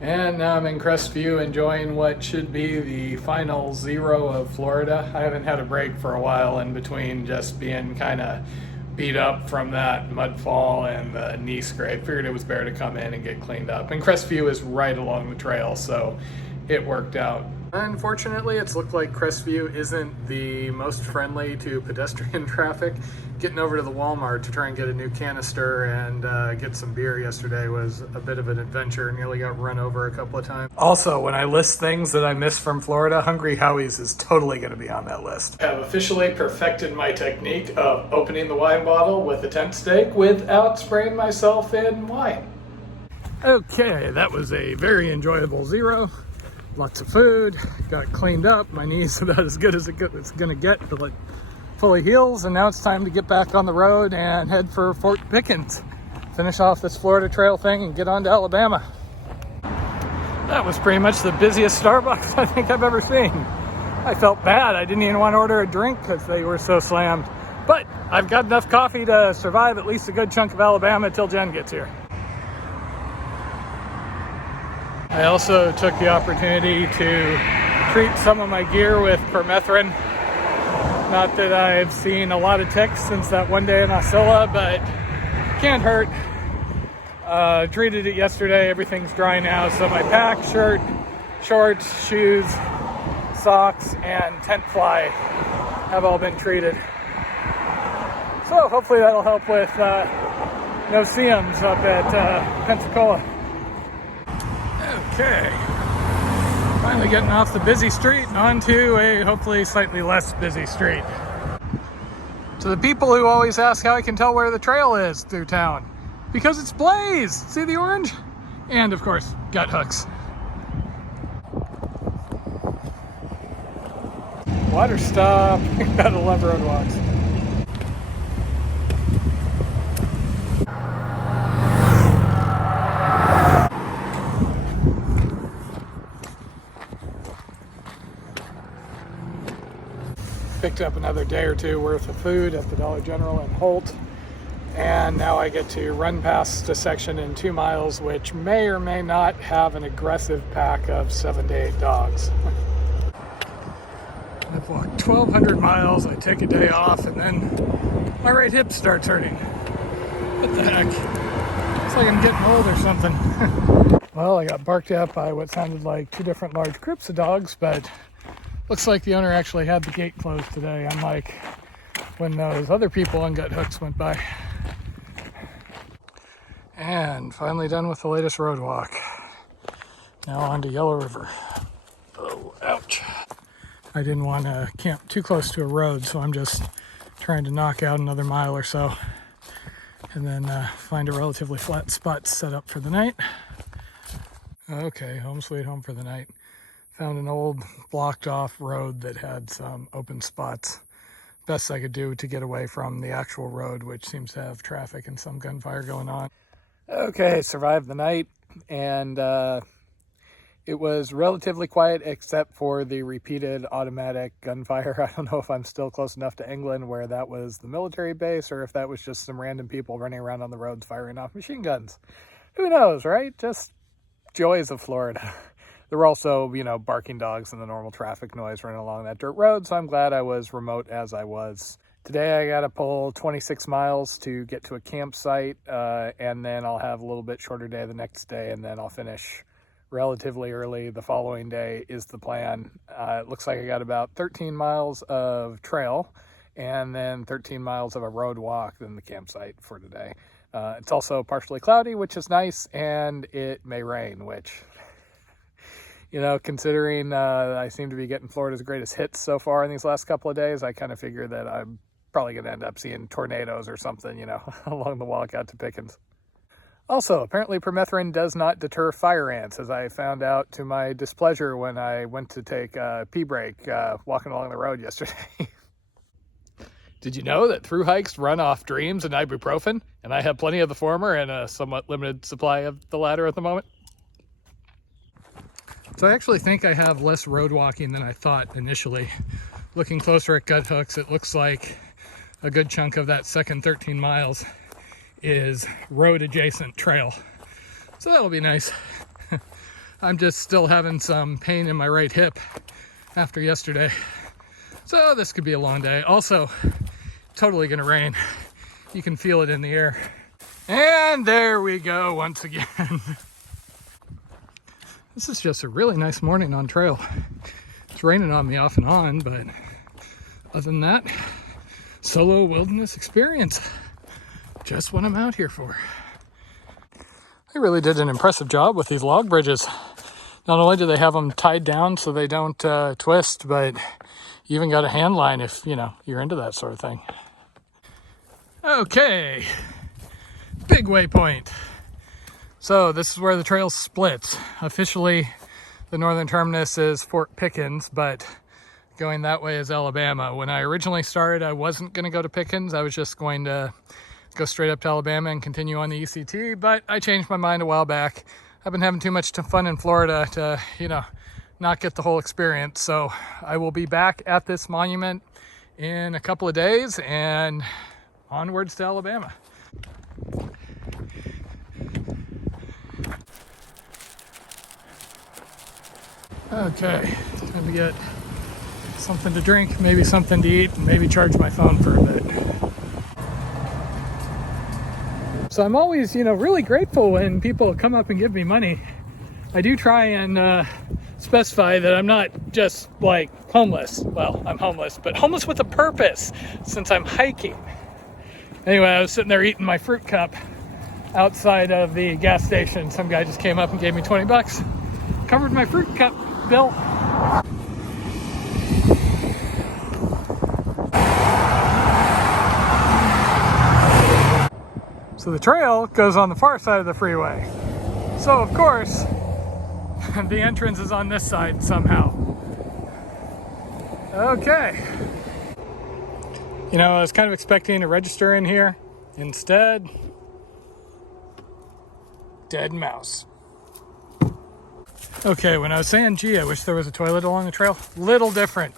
And now I'm in CRESTVIEW enjoying what should be the final zero of Florida. I haven't had a break for a while in between just being kind of beat up from that mud fall and the knee scrape. Figured it was better to come in and get cleaned up. And CRESTVIEW is right along the trail, so it worked out. Unfortunately, it's looked like CRESTVIEW isn't the most friendly to pedestrian traffic. Getting over to the Walmart to try and get a new canister and get some beer yesterday was a bit of an adventure. Nearly got run over a couple of times. Also, when I list things that I miss from Florida, Hungry Howie's is totally going to be on that list. I have officially perfected my technique of opening the wine bottle with a tent stake without spraying myself in wine. Okay, that was a very enjoyable zero. Lots of food, got cleaned up. My knee's about as good as it's gonna get till it fully heals. And now it's time to get back on the road and head for Fort Pickens. Finish off this Florida Trail thing and get on to Alabama. That was pretty much the busiest Starbucks I think I've ever seen. I felt bad. I didn't even want to order a drink because they were so slammed. But I've got enough coffee to survive at least a good chunk of Alabama till Jen gets here. I also took the opportunity to treat some of my gear with permethrin. Not that I've seen a lot of ticks since that one day in Osceola, but can't hurt. Treated it yesterday. Everything's dry now, so my pack, shirt, shorts, shoes, socks, and tent fly have all been treated. So hopefully that'll help with no CMs up at Pensacola. Okay, finally getting off the busy street and onto a hopefully slightly less busy street. To the people who always ask how I can tell where the trail is through town, because it's Blaze. See the orange? And of course, gut hooks. Water stop. Gotta love road walks. Picked up another day or two worth of food at the Dollar General in HOLT, and now I get to run past a section in 2 miles which may or may not have an aggressive pack of 7 to 8 dogs. I've walked 1,200 miles, I take a day off, and then my right hip starts hurting. What the heck? It's like I'm getting old or something. Well, I got barked at by what sounded like 2 different large groups of dogs, but looks like the owner actually had the gate closed today, unlike when those other people on gut hooks went by. And finally done with the latest road walk. Now on to Yellow River. Oh, ouch. I didn't want to camp too close to a road, so I'm just trying to knock out another mile or so and then find a relatively flat spot to set up for the night. Okay, home sweet home for the night. Found an old blocked off road that had some open spots. Best I could do to get away from the actual road, which seems to have traffic and some gunfire going on. Okay, survived the night, and it was relatively quiet except for the repeated automatic gunfire. I don't know if I'm still close enough to England where that was the military base or if that was just some random people running around on the roads firing off machine guns. Who knows, right? Just joys of Florida. There were also, barking dogs and the normal traffic noise running along that dirt road, so I'm glad I was remote as I was. Today I got to pull 26 miles to get to a campsite, and then I'll have a little bit shorter day the next day, and then I'll finish relatively early the following day is the plan. It looks like I got about 13 miles of trail, and then 13 miles of a road walk, then the campsite for today. It's also partially cloudy, which is nice, and it may rain, which... considering I seem to be getting Florida's greatest hits so far in these last couple of days, I kind of figure that I'm probably going to end up seeing tornadoes or something, along the walk out to Pickens. Also, apparently permethrin does not deter fire ants, as I found out to my displeasure when I went to take a pee break walking along the road yesterday. Did you know that through hikes run off dreams and ibuprofen? And I have plenty of the former and a somewhat limited supply of the latter at the moment. So I actually think I have less road walking than I thought initially. Looking closer at gut hooks, it looks like a good chunk of that second 13 miles is road adjacent trail. So that'll be nice. I'm just still having some pain in my right hip after yesterday. So this could be a long day. Also, totally gonna rain. You can feel it in the air. And there we go once again. This is just a really nice morning on trail. It's raining on me off and on, but other than that, solo wilderness experience. Just what I'm out here for. They really did an impressive job with these log bridges. Not only do they have them tied down so they don't twist, but you even got a hand line if, you know, you're into that sort of thing. Okay, big waypoint. So this is where the trail splits. Officially, the northern terminus is Fort Pickens, but going that way is Alabama. When I originally started, I wasn't going to go to Pickens. I was just going to go straight up to Alabama and continue on the ECT, but I changed my mind a while back. I've been having too much fun in Florida to, you know, not get the whole experience. So I will be back at this monument in a couple of days and onwards to Alabama. Okay, time to get something to drink, maybe something to eat, and maybe charge my phone for a bit. So I'm always, you know, really grateful when people come up and give me money. I do try and specify that I'm not just like homeless. Well, I'm homeless, but homeless with a purpose since I'm hiking. Anyway, I was sitting there eating my fruit cup outside of the gas station. Some guy just came up and gave me 20 bucks. Covered my fruit cup bill. So the trail goes on the far side of the freeway. So of course, the entrance is on this side somehow. Okay. You know, I was kind of expecting a register in here. Instead, dead mouse. Okay, when I was saying, gee, I wish there was a toilet along the trail, little different.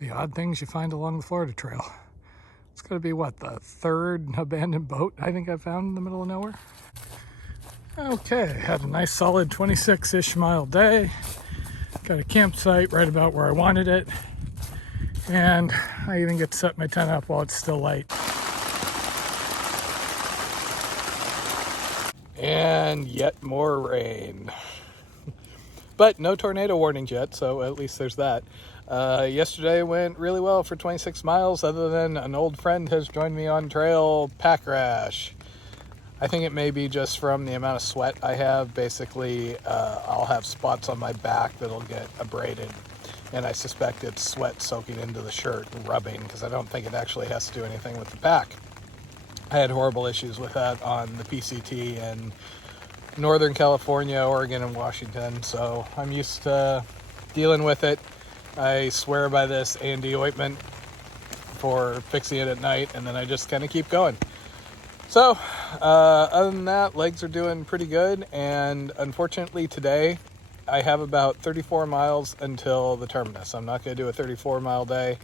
The odd things you find along the Florida Trail. It's going to be, what, the third abandoned boat I think I found in the middle of nowhere? Okay, had a nice solid 26-ish mile day. Got a campsite right about where I wanted it. And I even get to set my tent up while it's still light. And yet more rain. But no tornado warnings yet, so at least there's that. Yesterday went really well for 26 miles, other than an old friend has joined me on trail, pack rash. I think it may be just from the amount of sweat I have. Basically, I'll have spots on my back that'll get abraded. And I suspect it's sweat soaking into the shirt and rubbing, because I don't think it actually has to do anything with the pack. I had horrible issues with that on the PCT in Northern California, Oregon, and Washington, so I'm used to dealing with it. I swear by this A&D ointment for fixing it at night, and then I just kind of keep going. So, other than that, legs are doing pretty good, and unfortunately today, I have about 34 miles until the terminus. I'm not going to do a 34-mile day.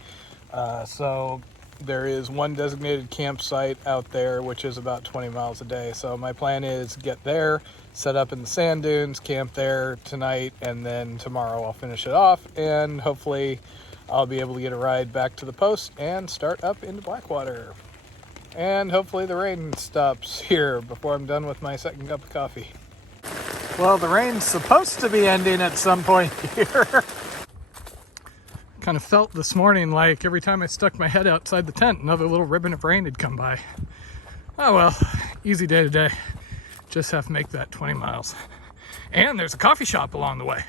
So there is one designated campsite out there, which is about 20 miles a day. So my plan is get there, set up in the sand dunes, camp there tonight, and then tomorrow I'll finish it off. And hopefully I'll be able to get a ride back to the post and start up into Blackwater. And hopefully the rain stops here before I'm done with my second cup of coffee. Well, the rain's supposed to be ending at some point here. Kind of felt this morning like every time I stuck my head outside the tent, another little ribbon of rain had come by. Oh well, easy day today. Just have to make that 20 miles. And there's a coffee shop along the way.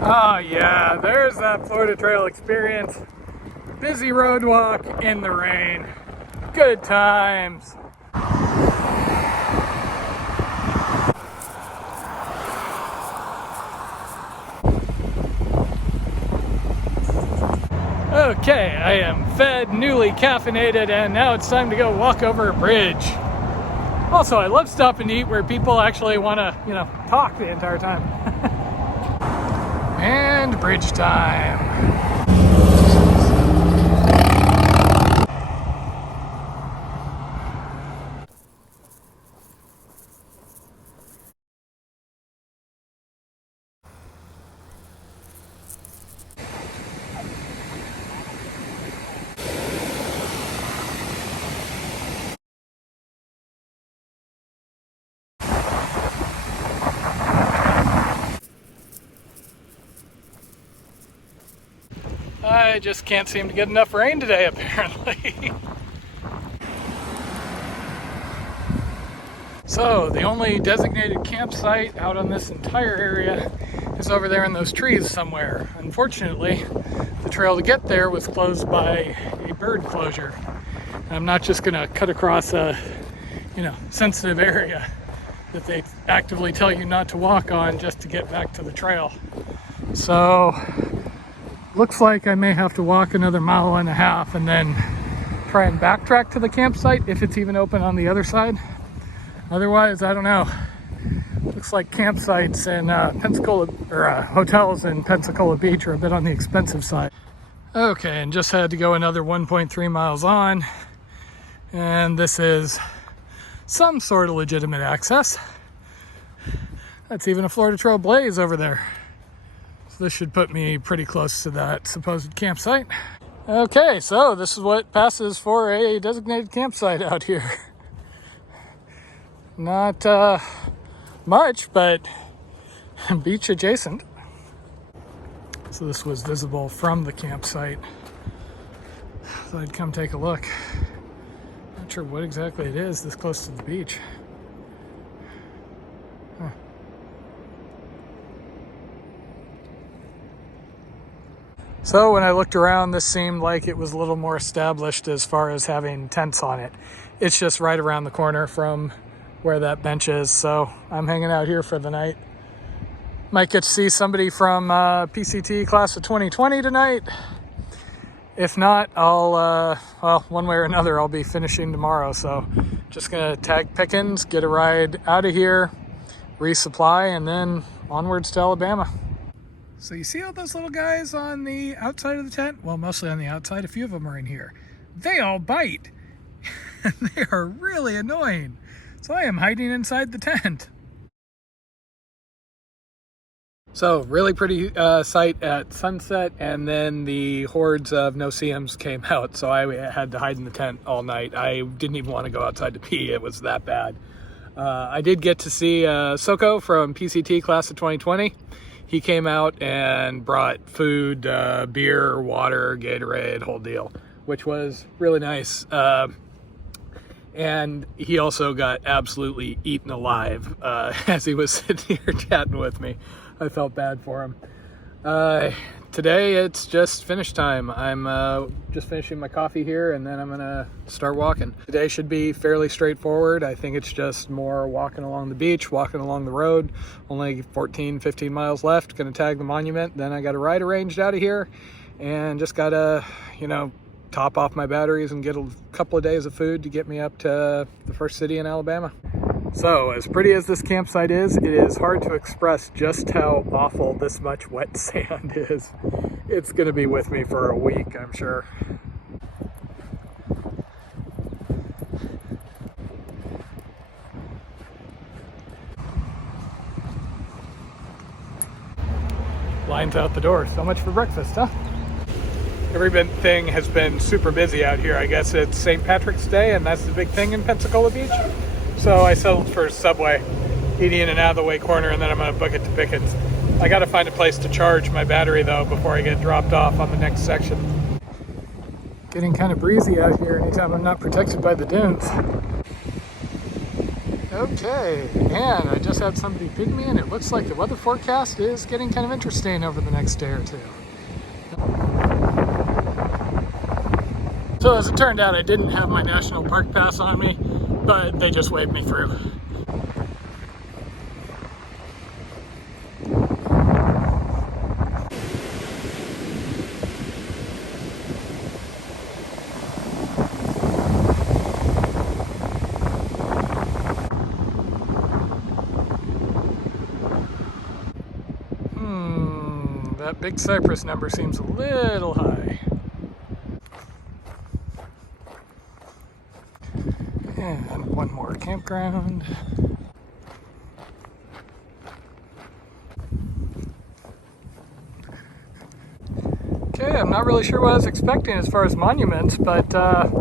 Oh yeah, there's that Florida Trail experience. Busy road walk in the rain. Good times. Okay, I am fed, newly caffeinated, and now it's time to go walk over a bridge. Also, I love stopping to eat where people actually want to, talk the entire time. And bridge time. I just can't seem to get enough rain today, apparently. So the only designated campsite out on this entire area is over there in those trees somewhere. Unfortunately, the trail to get there was closed by a bird closure. I'm not just gonna cut across a, sensitive area that they actively tell you not to walk on just to get back to the trail. So looks like I may have to walk another 1.5 miles and then try and backtrack to the campsite if it's even open on the other side. Otherwise, I don't know. Looks like campsites in Pensacola, or hotels in Pensacola Beach are a bit on the expensive side. Okay, and just had to go another 1.3 miles on, and this is some sort of legitimate access. That's even a Florida Trail Blaze over there. So this should put me pretty close to that supposed campsite. Okay, so this is what passes for a designated campsite out here. Not much, but beach adjacent. So this was visible from the campsite. So I'd come take a look. Not sure what exactly it is this close to the beach. Huh. So when I looked around, this seemed like it was a little more established as far as having tents on it. It's just right around the corner from where that bench is, so I'm hanging out here for the night. Might get to see somebody from PCT class of 2020 tonight. If not, I'll, well, one way or another, I'll be finishing tomorrow, so just gonna tag Pickens, get a ride out of here, resupply, and then onwards to Alabama. So you see all those little guys on the outside of the tent? Well, mostly on the outside, a few of them are in here. They all bite, and they are really annoying. So I am hiding inside the tent. So really pretty sight at sunset, and then the hordes of no-see-ums came out, so I had to hide in the tent all night. I didn't even want to go outside to pee. It was that bad. I did get to see Soko from PCT class of 2020. He came out and brought food, beer, water, Gatorade, whole deal, which was really nice. And he also got absolutely eaten alive as he was sitting here chatting with me. I felt bad for him. Today it's just finish time. I'm just finishing my coffee here, and then I'm gonna start walking. Today should be fairly straightforward. I think it's just more walking along the beach, walking along the road. Only 14, 15 miles left. Gonna tag the monument. Then I got a ride arranged out of here, and just gotta, top off my batteries and get a couple of days of food to get me up to the first city in Alabama. So as pretty as this campsite is, it is hard to express just how awful this much wet sand is. It's gonna be with me for a week, I'm sure. Lines out the door. So much for breakfast, huh? Everything has been super busy out here. I guess it's St. Patrick's Day, and that's the big thing in Pensacola Beach. So I settled for Subway, eating in an out-of-the-way corner, and then I'm gonna book it to Pickens. I gotta find a place to charge my battery though before I get dropped off on the next section. Getting kind of breezy out here anytime I'm not protected by the dunes. Okay, and I just had somebody ping me, and it looks like the weather forecast is getting kind of interesting over the next day or two. So as it turned out, I didn't have my national park pass on me, but they just waved me through. That big cypress number seems a little high. And one more campground. Okay, I'm not really sure what I was expecting as far as monuments, but that's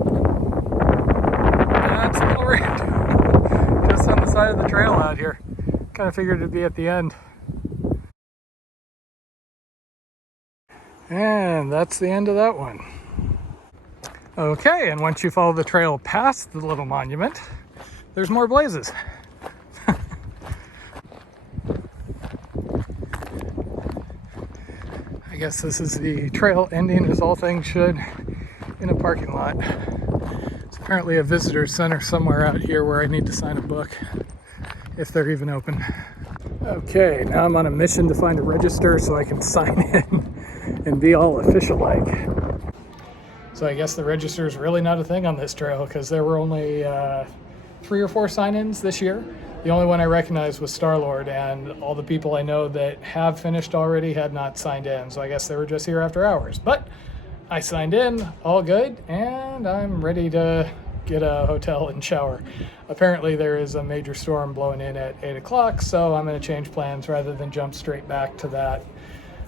a little random. Just on the side of the trail out here. Kind of figured it'd be at the end. And that's the end of that one. Okay, and once you follow the trail past the little monument, there's more blazes. I guess this is the trail ending, as all things should, in a parking lot. It's apparently a visitor center somewhere out here where I need to sign a book, if they're even open. Okay, now I'm on a mission to find a register so I can sign in and be all official-like. So I guess the register is really not a thing on this trail because there were only 3 or 4 sign-ins this year. The only one I recognized was Star-Lord, and all the people I know that have finished already had not signed in, so I guess they were just here after hours. But I signed in, all good, and I'm ready to get a hotel and shower. Apparently there is a major storm blowing in at 8 o'clock, so I'm going to change plans rather than jump straight back to that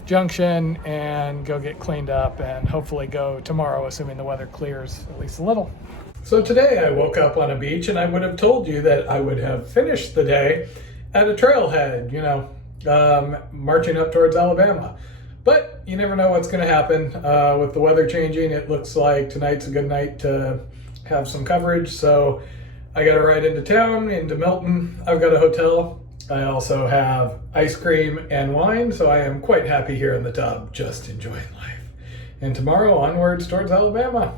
junction and go get cleaned up and hopefully go tomorrow, assuming the weather clears at least a little. So today I woke up on a beach, and I would have told you that I would have finished the day at a trailhead, marching up towards Alabama. But you never know what's going to happen. With the weather changing, it looks like tonight's a good night to have some coverage. So I got to ride into town, into Milton. I've got a hotel. I also have ice cream and wine, so I am quite happy here in the tub, just enjoying life. And tomorrow, onwards towards Alabama.